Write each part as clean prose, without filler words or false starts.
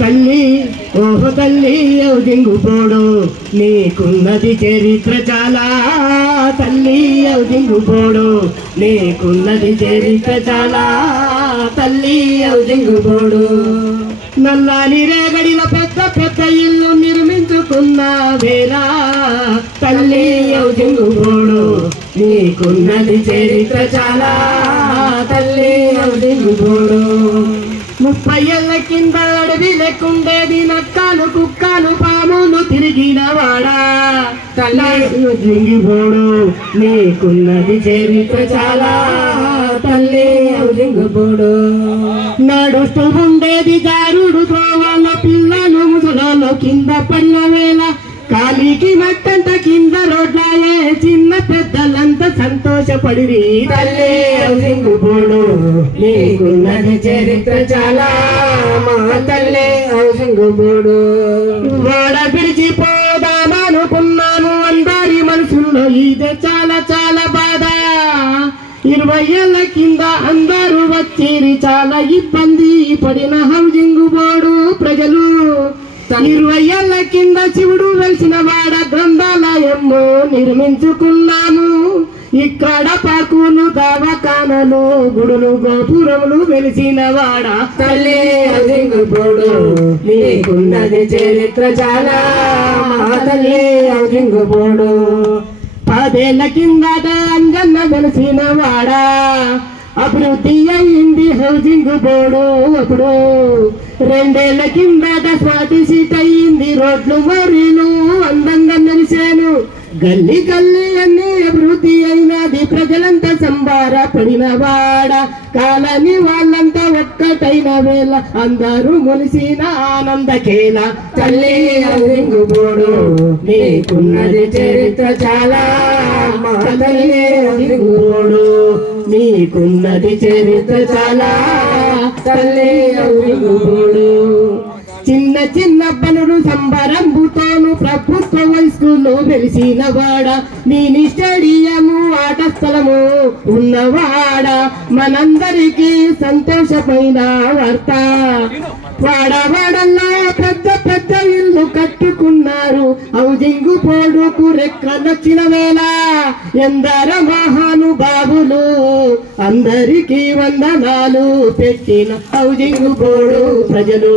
తల్లి ఓహో తల్లి హౌసింగ్ బోర్డు నీకున్నది చరిత్ర చాలా తల్లి హౌసింగ్ బోర్డు నీకున్నది చరిత్ర చాలా తల్లి హౌసింగ్ బోర్డు నల్లాని రేగడిలో పెద్ద పెద్ద ఇల్లు నిర్మించుకున్న వేళ తల్లి హౌసింగ్ బోర్డు నీకున్నది చరిత్ర చాలా తల్లి హౌసింగ్ బోర్డు 30 ఏళ్ల కింద అడవి లేకుండేది నక్కలు కుక్కలు పాములు తిరిగిన వాడా తల్లి హౌసింగ్ బోర్డు నీకున్నది చరిత్ర చాలా తల్లి హౌసింగ్ బోర్డు నడుస్తూ ఉండేది జారుడు త్రోవల పిల్లలు ముసలాలు కింద పడిన వేళ కాలికి మట్టంత కింద రోడ్లాయే చిన్న పెద్దలంతా సంతోషపడిరి తల్లి హౌసింగ్ బోర్డు నీకున్నది చరిత్ర చాలా మా తల్లి హౌసింగ్ బోర్డు వాడ విడిచిపోదామనుకున్నాము అందరి మనసుల్లో ఇదే చాలా చాలా బాధ 20 ఏళ్ల కింద అందరూ వచ్చేరి చాలా ఇబ్బంది పడిన హౌసింగ్ బోర్డు ప్రజలు 20 ఏళ్ల కింద శివుడు వెలిసిన వాడ గ్రంథాలయము నిర్మించుకున్నాము ఇక్కడ పాకులు దవాఖానలు గుడులు గోపురములు వెలిసిన వాడ తల్లి హౌసింగ్ బోర్డు నీకున్నది చరిత్ర చాలా మా తల్లి హౌసింగ్ బోర్డు 10 ఏళ్ల కిందట అంజన్న వెలిసిన వాడ అభివృద్ధి అయింది హౌసింగ్ బోర్డు అప్పుడు 2 ఏళ్ల కిందట స్వాతి సీట్ అయింది రోడ్లు మరీలు అందంగా మెరిసాను గల్లీ గల్లీ అన్ని అభివృద్ధి అయినది ప్రజలంతా సంబార పడిన వాడ కాలని వాళ్ళంతా ఒక్కటైన వేళ అందరూ మొలిసిన ఆనందకేల తల్లి హౌసింగ్ బోర్డు నీకున్నది చరిత్ర చాలా మా తల్లి హౌసింగ్ బోర్డు నీకున్నది చరిత్ర చాలా తల్లి హౌసింగ్ బోర్డు చిన్న చిన్న పనులు సంబరంబుతోను ప్రభుత్వ వయస్కులు వెలిసిన వాడ నీని స్టేడియము ఆట స్థలము ఉన్నవాడ మనందరికీ సంతోషమైన వార్త వాడవాడల్లో పెద్ద పెద్ద ఇల్లు కట్టుకున్నారు హౌసింగ్ బోర్డుకు రెక్కలొచ్చిన వేళ ఎందర మహానుభావులు అందరికీ వందనాలు పెట్టిన హౌసింగ్ బోర్డు ప్రజలు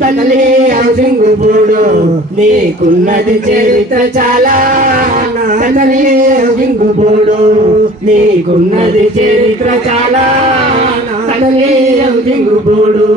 తల్లి హౌసింగ్ బోర్డు నీకున్నది చరిత్ర చాలా తల్లి హౌసింగ్ బోర్డు నీకున్నది చరిత్ర చాలా తల్లి హౌసింగ్ బోర్డు